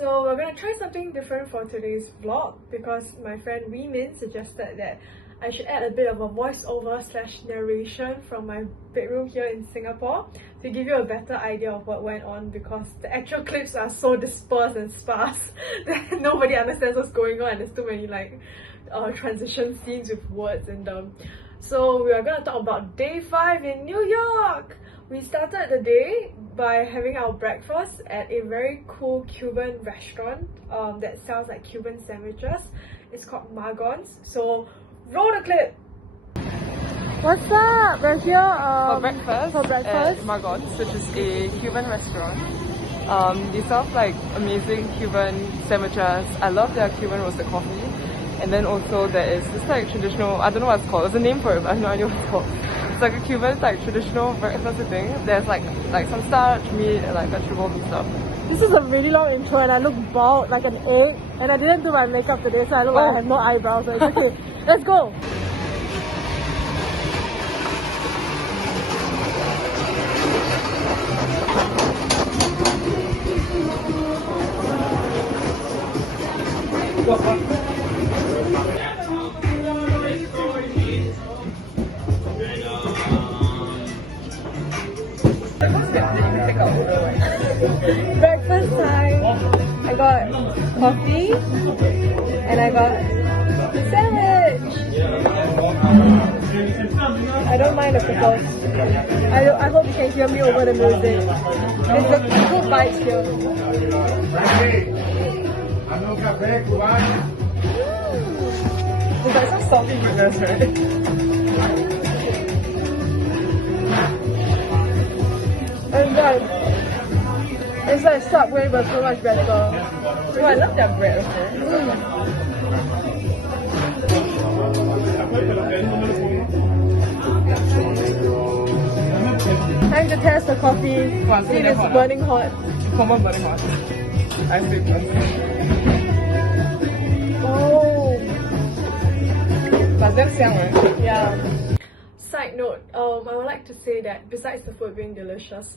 So we're gonna try something different for today's vlog because my friend Wee Min suggested that I should add a bit of a voiceover / narration from my bedroom here in Singapore to give you a better idea of what went on, because the actual clips are so dispersed and sparse that nobody understands what's going on and there's too many transition scenes with words in them. So we are gonna talk about day 5 in New York. We started the day by having our breakfast at a very cool Cuban restaurant that sells like Cuban sandwiches. It's called Margon's. So roll the clip! What's up? We're here for breakfast at Margon's, which is a Cuban restaurant. They serve like amazing Cuban sandwiches. I love their Cuban roasted coffee. And then also there is this like traditional, I don't know what it's called, there's a name for it but I have no idea what it's called. It's like a Cuban like traditional breakfast thing. There's like some starch, meat and like vegetables and stuff. This is a really long intro and I look bald like an egg, and I didn't do my makeup today so I look like I have no eyebrows, so it's okay. Let's go! Breakfast time. I got coffee and I got sandwich. I don't mind the pickles. I hope you can hear me over the music. It's a good vibes here. It's like some salty goodness, right? And then it's like Subway but so much better. Oh, I love their bread also. Time to test the coffee. It is burning hot. Common burning hot. I think Oh. But that's young, right? Yeah. Side note, I would like to say that besides the food being delicious,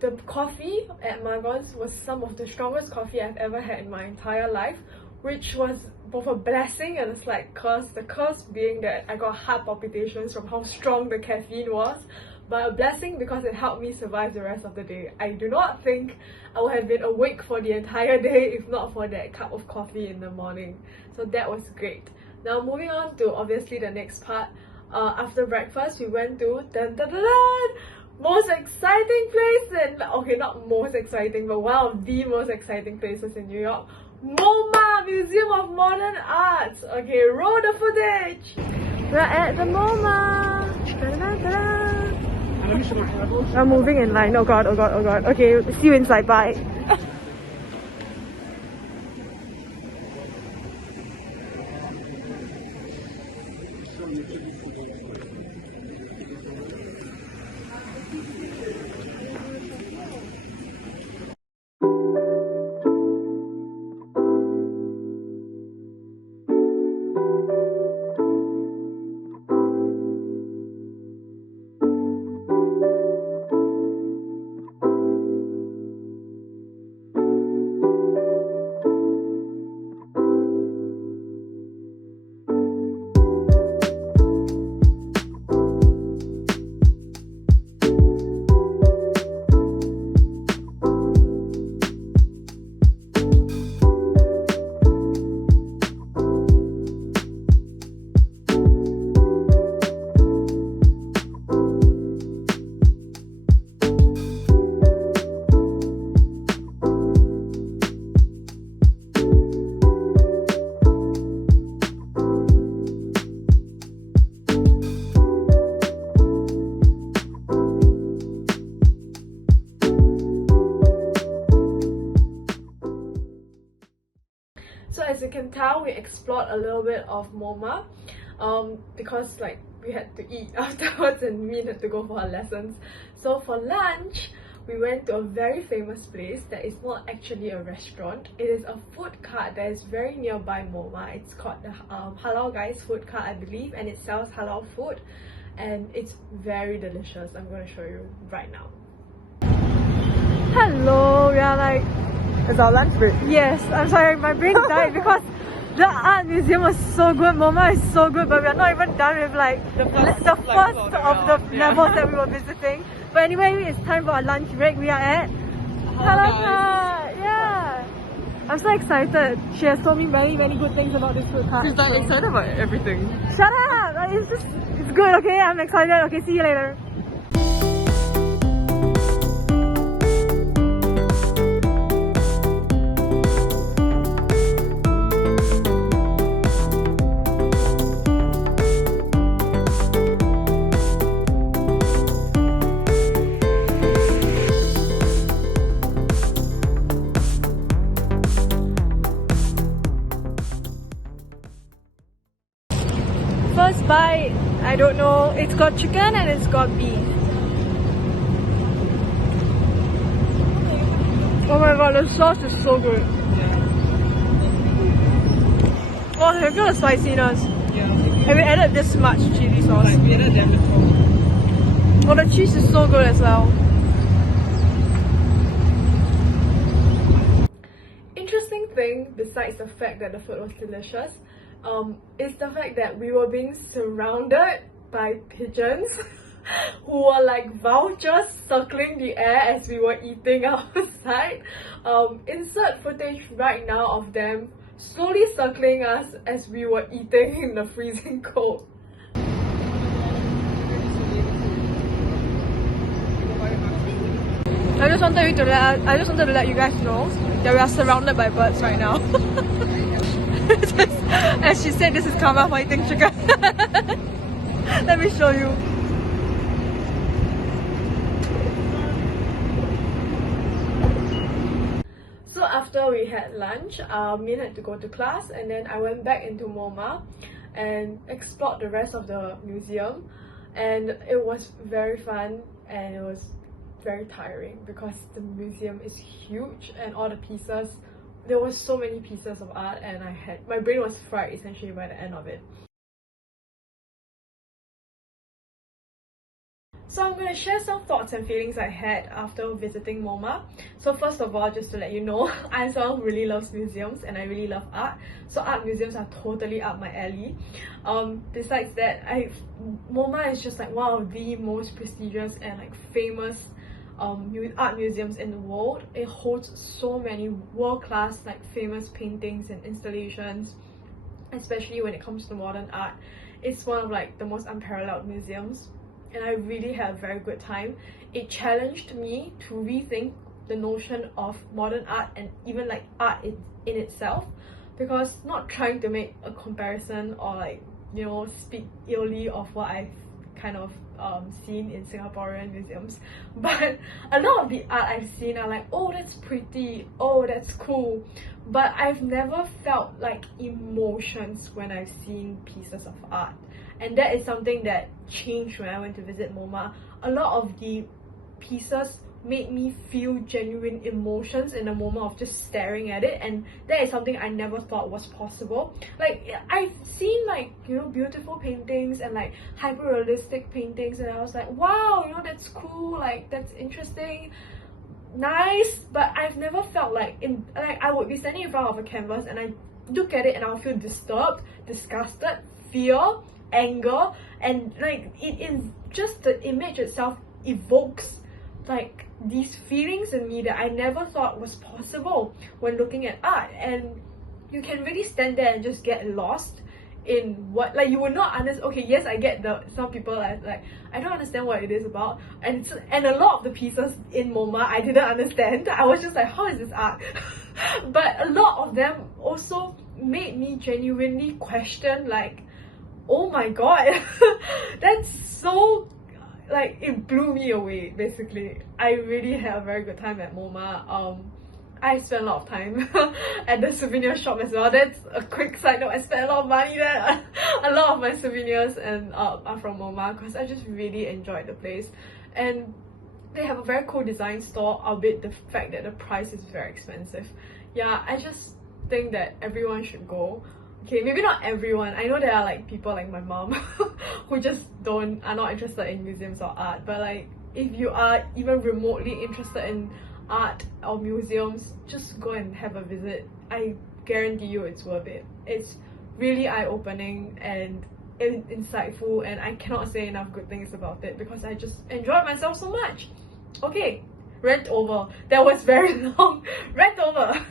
the coffee at Margon's was some of the strongest coffee I've ever had in my entire life, which was both a blessing and a slight curse. The curse being that I got heart palpitations from how strong the caffeine was, but a blessing because it helped me survive the rest of the day. I do not think I would have been awake for the entire day if not for that cup of coffee in the morning. So that was great. Now moving on to obviously the next part. After breakfast, we went to most exciting place in, okay, not most exciting, but one of the most exciting places in New York, MoMA, Museum of Modern Arts. Okay, roll the footage. We're at the MoMA. I'm moving in line. Oh god, oh god, oh god. Okay, see you inside. Bye. So as you can tell, we explored a little bit of MoMA because like we had to eat afterwards and we had to go for our lessons. So for lunch, we went to a very famous place that is not actually a restaurant. It is a food cart that is very nearby MoMA. It's called the Halal Guys food cart, I believe, and it sells halal food and it's very delicious. I'm going to show you right now. Hello, we are like It's our lunch break. Yes, I'm sorry, my brain died because the art museum was so good. MoMA is so good, but we are not even done with like the first of the levels that we were visiting. But anyway, it's time for our lunch break. We are at Halal. Yeah. I'm so excited. She has told me many good things about this food cart. She's like excited about everything. Shut up! Like, it's good, okay? I'm excited. Okay, see you later. First bite, I don't know, it's got chicken and it's got beef. Oh my god, the sauce is so good. Oh, have you got the spiciness? Yeah. And we added this much chili sauce. Like we added that little. Oh, the cheese is so good as well. Interesting thing, besides the fact that the food was delicious, is the fact that we were being surrounded by pigeons who were like vultures circling the air as we were eating outside. Insert footage right now of them slowly circling us as we were eating in the freezing cold. I just wanted to let you guys know that we are surrounded by birds right now. As she said, this is karma for eating chicken. Let me show you. So after we had lunch, Min had to go to class, and then I went back into MoMA and explored the rest of the museum, and it was very fun and it was very tiring because the museum is huge and all the pieces, there were so many pieces of art, and my brain was fried essentially by the end of it. So I'm going to share some thoughts and feelings I had after visiting MoMA. So first of all, just to let you know, I'm someone who really loves museums and I really love art. So art museums are totally up my alley. Besides that, MoMA is just like one of the most prestigious and like famous art museums in the world. It holds so many world-class like famous paintings and installations, especially when it comes to modern art. It's one of like the most unparalleled museums, and I really had a very good time. It challenged me to rethink the notion of modern art and even like art in itself, because not trying to make a comparison or like, you know, speak illy of what I've kind of seen in Singaporean museums, but a lot of the art I've seen are like, oh, that's pretty, oh, that's cool, but I've never felt like emotions when I've seen pieces of art. And that is something that changed when I went to visit MoMA. A lot of the pieces made me feel genuine emotions in the moment of just staring at it, and that is something I never thought was possible. Like, I've seen like, you know, beautiful paintings and like hyper-realistic paintings, and I was like, wow, you know, that's cool, like that's interesting, nice, but I've never felt like I would be standing in front of a canvas and I look at it and I'll feel disturbed, disgusted, fear, anger, and like it is just the image itself evokes like these feelings in me that I never thought was possible when looking at art. And you can really stand there and just get lost in what, like, you will not understand. Okay, yes, I get some people like I don't understand what it is about, and a lot of the pieces in MoMA I didn't understand. I was just like, how is this art? But a lot of them also made me genuinely question, like, oh my god, that's so, like, it blew me away basically. I really had a very good time at MoMA. I spent a lot of time at the souvenir shop as well. That's a quick side note. I spent a lot of money there. A lot of my souvenirs are from MoMA because I just really enjoyed the place. And they have a very cool design store, albeit the fact that the price is very expensive. Yeah, I just think that everyone should go. Okay, maybe not everyone. I know there are like people like my mom who just are not interested in museums or art, but like if you are even remotely interested in art or museums, just go and have a visit. I guarantee you it's worth it. It's really eye-opening and insightful, and I cannot say enough good things about it because I just enjoyed myself so much. Okay, rant over. That was very long. Rant over.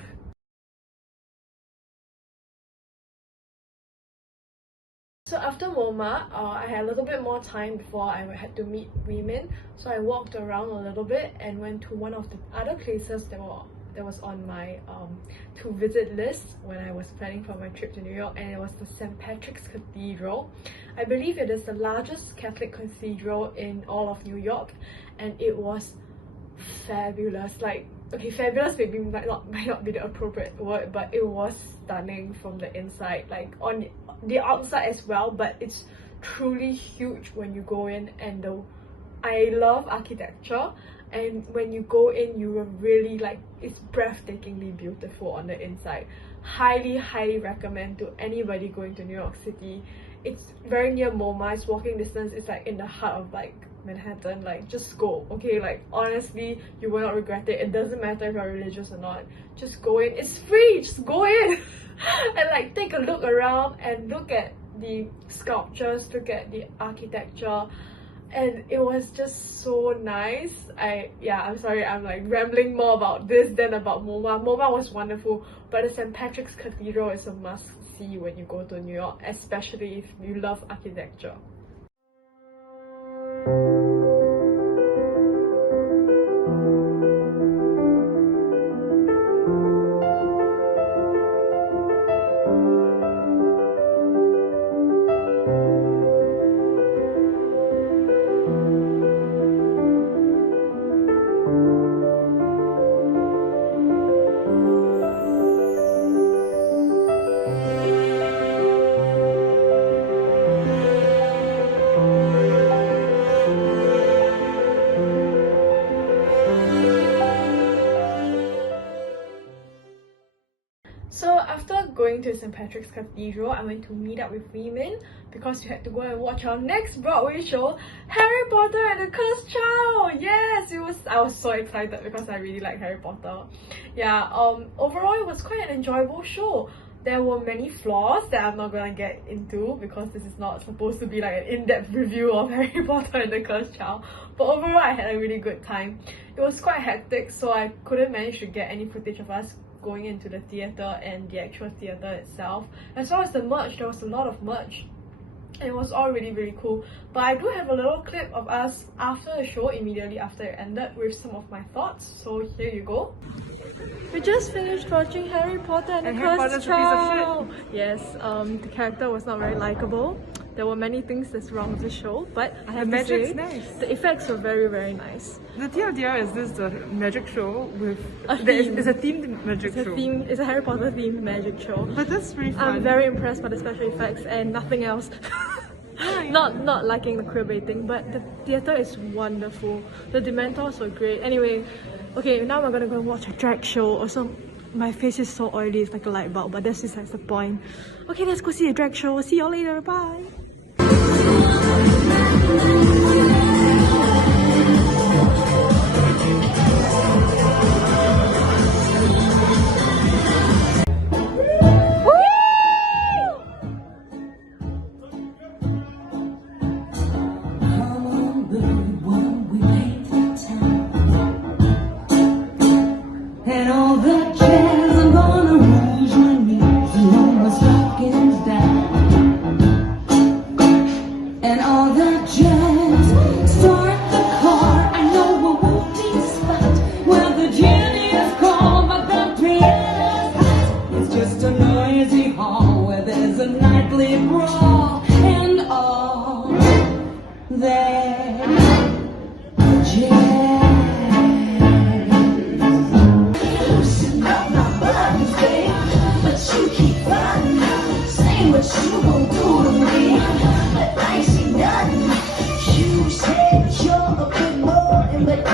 So after MoMA, I had a little bit more time before I had to meet women. So I walked around a little bit and went to one of the other places that was on my to visit list when I was planning for my trip to New York, and it was the St. Patrick's Cathedral. I believe it is the largest Catholic cathedral in all of New York, and it was fabulous. Like, okay, fabulous maybe might not be the appropriate word, but it was stunning from the inside, like on the outside as well, but it's truly huge when you go in. And I love architecture, and when you go in, you will really like, it's breathtakingly beautiful on the inside. Highly recommend to anybody going to New York City. It's very near MoMA, it's walking distance, it's like in the heart of like Manhattan. Like, just go, okay? Like, honestly, you will not regret it. It doesn't matter if you're religious or not, just go in. It's free, just go in. And like, take a look around and look at the sculptures, look at the architecture, and it was just so nice. I'm sorry, I'm like rambling more about this than about MoMA. MoMA was wonderful, but the St. Patrick's Cathedral is a must-see when you go to New York, especially if you love architecture. So after going to St. Patrick's Cathedral, I went to meet up with women because we had to go and watch our next Broadway show, Harry Potter and the Cursed Child. Yes, I was so excited because I really like Harry Potter. Yeah, overall it was quite an enjoyable show. There were many flaws that I'm not gonna get into because this is not supposed to be like an in-depth review of Harry Potter and the Cursed Child. But overall, I had a really good time. It was quite hectic, so I couldn't manage to get any footage of us going into the theatre and the actual theatre itself. As well as the merch, there was a lot of merch. It was all really cool. But I do have a little clip of us after the show, immediately after it ended, with some of my thoughts. So here you go. We just finished watching Harry Potter and the Cursed Child. Yes, the character was not very likable. There were many things that's wrong with the show, but I have to say, nice. The effects were very nice. The TLDR is this the magic show with It's a themed magic show. It's a Harry Potter themed magic show. But that's really fun. I'm very impressed by the special effects and nothing else. Not liking the queer baiting, but the theatre is wonderful. The Dementors were great. Anyway, okay, now we're gonna go watch a drag show. Also, my face is so oily, it's like a light bulb, but that's besides the point. Okay, let's go see a drag show. See y'all later. Bye. And all the jazz, I'm gonna rouge my knees and roll my stockings down. And all the jazz, start the car. I know a whooping spot where the genie is cold, but the piano's hot. It's just a noisy hall where there's a nightly brawl. And all that jazz. What you gon' do to me? But I ain't seen nothing. You said you're a good boy, but I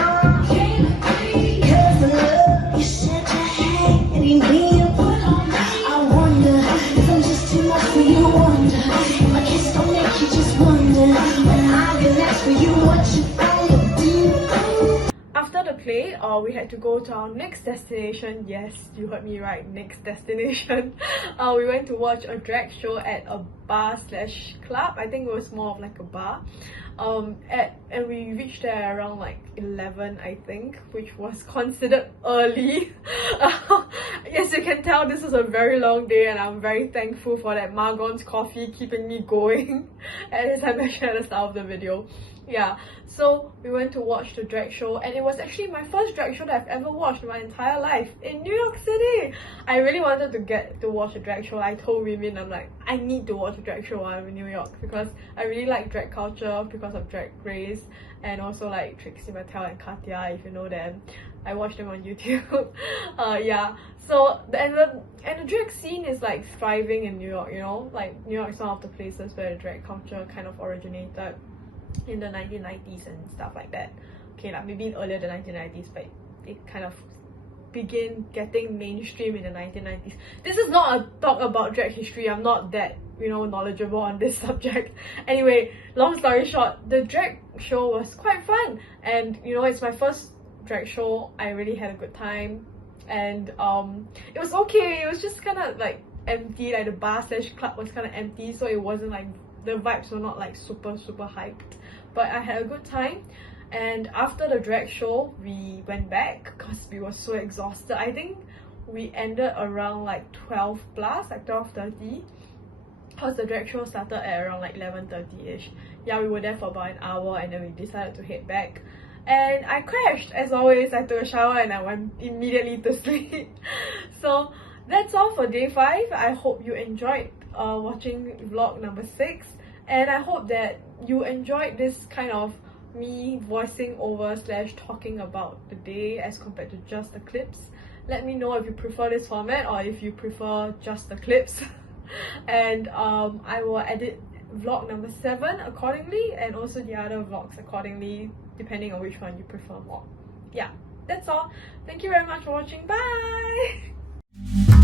can't be. Cause the love you said you had ain't being put on me. I wonder if I'm just too much for you. Wonder if my kiss don't make you just wonder. When I can ask for you what you gonna do. After the play day, we had to go to our next destination. Yes, you heard me right, next destination. We went to watch a drag show at a bar slash club. I think it was more of like a bar. And we reached there around like 11, I think, which was considered early. Yes, you can tell this was a very long day, and I'm very thankful for that Margon's coffee keeping me going, as I mentioned at the start of the video. Yeah, so we went to watch the drag show, and it was actually my first drag show that I've ever watched in my entire life in New York City. I really wanted to get to watch a drag show. I told Rimin, I'm like, I need to watch a drag show while I'm in New York, because I really like drag culture because of Drag Race, and also like Trixie Mattel and Katya, if you know them. I watched them on YouTube. Yeah, so the drag scene is like thriving in New York, you know, like New York is one of the places where the drag culture kind of originated in the 1990s and stuff like that. Okay, like maybe earlier the 1990s, but it kind of began getting mainstream in the 1990s. This is not a talk about drag history. I'm not that, you know, knowledgeable on this subject. Anyway, long story short, the drag show was quite fun, and you know, it's my first drag show. I really had a good time, and it was okay. It was just kind of like empty, like the bar slash club was kind of empty, so it wasn't like, the vibes were not like super hyped, but I had a good time. And after the drag show, we went back because we were so exhausted. I think we ended around like 12 plus, like 12:30, because the drag show started at around like 11:30ish. Yeah, we were there for about an hour, and then we decided to head back. And I crashed, as always. I took a shower and I went immediately to sleep. So that's all for day 5. I hope you enjoyed watching vlog number 6, and I hope that you enjoyed this kind of me voicing over slash talking about the day as compared to just the clips. Let me know if you prefer this format or if you prefer just the clips. And I will edit vlog number 7 accordingly, and also the other vlogs accordingly, depending on which one you prefer more. Yeah, that's all. Thank you very much for watching. Bye!